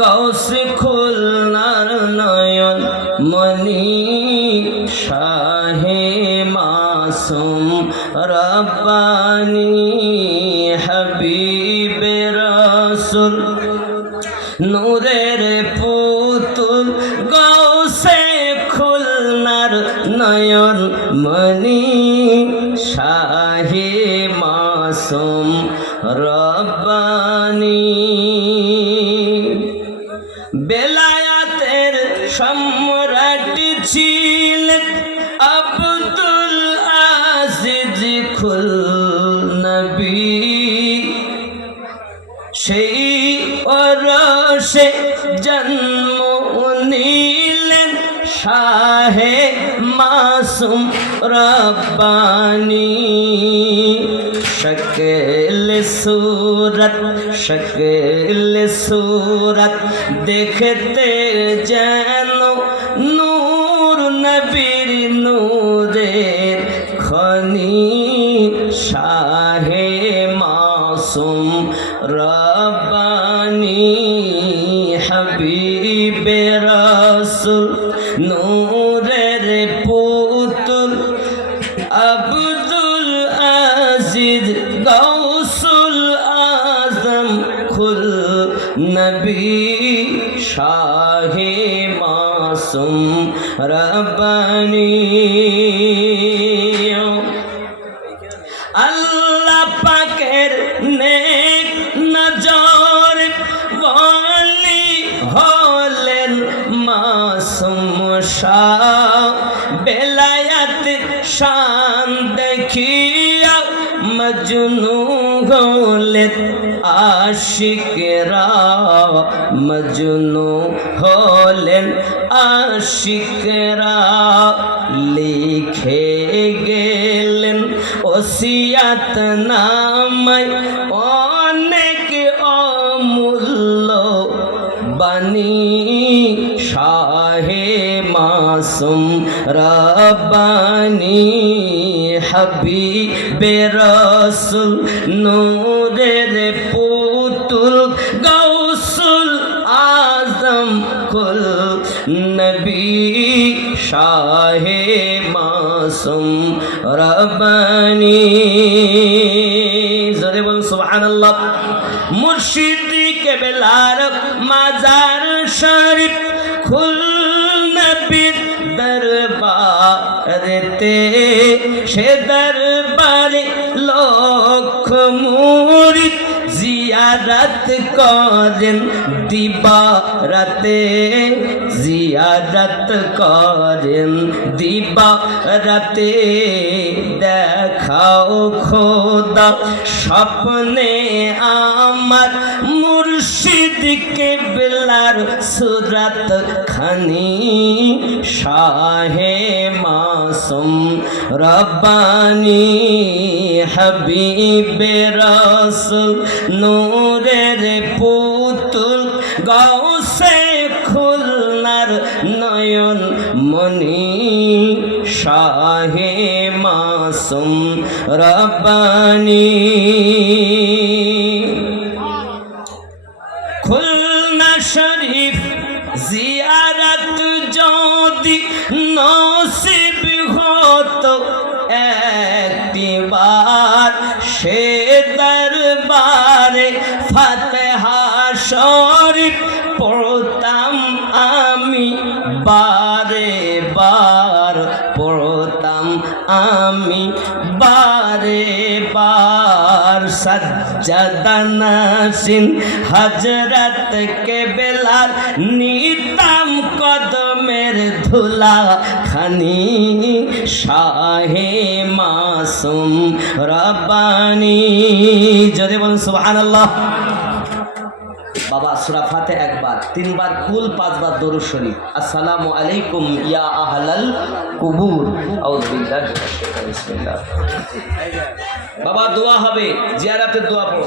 গৌসে খুলনার নয়ন মনি শাহে মাসুম রব্বানি হাবিবে রাসূল নূরের পুতুল গৌসে খুলনার নয়ন মনি শাহে মাসুম রব্বানি বেলায়াতের সম্রাট ছিলেন আব্দুল আজিজ খুল নবী সেই ওরসে জন্ম নিলেন শাহে মাসুম রব্বানি শক্ল সুরত দেখতে যেন নূর নবীর নূরের খনি শাহে মাসুম রব্বানি হাবিবে রাসূল নূরের পুতুল আব্দুল আজিজ গৌসুল আজম খুল নবী শাহে মাসুম রব্বানি আল্লাহ পাকের নেক নজর ওয়ালি হলেন মাসুম শাহ বেলায়াত শান দেখিয়া মজনু হলেন আশিকরা মজনু হলেন আশিকরা লিখে গেলেন ওসিয়াত নামায় অনেক অমূল্য বাণী শাহে মাসুম রব্বানি হাবিবে রাসূল নূরের পুতুল গৌসুল আজম কুল নবী শাহে মাসুম রব্বানি জোরে বলুন সুবহানাল্লাহ মুর্শিদ কেবলার মাজার শরীফ খুল নবীর দরবারেতে সে দরবারে লক্ষ মুরিদ জিয়ারত করেন দিবারাতে জিয়ারত করেন দিবারাতে দেখাও খোদা স্বপ্নে আমার মুর্শিদ কেবলার সুরত খানি শাহে মাসুম রব্বানি হাবিবে রাসূল নূরের পুতুল গৌসে খুলনার নয়ন মনি শাহে মাসুম রব্বানি খুলনা শরীফ জিয়ারত যদি নসিব হতো একটিবার সে দরবারে ফাতিহা শরীফ পড়তাম আমি বারে বার পড়তাম আমি বারে বার সজ্জাদা নাসিন হযরত কেবলার নিতাম কদমের ধুলা খানি শাহে মাসুম রব্বানি জোরে বলুন সুবহানাল্লাহ বাবা সূরা ফাতিহা একবার, তিনবার কুল, পাঁচবার দরুদ শরীফ। আসসালামু আলাইকুম ইয়া আহলাল কুবুর। আউযু বিল্লাহি মিনাশ শাইতানির বিসমিল্লাহ। বাবা দোয়া হবে, জিয়ারতের দোয়া পড়ো।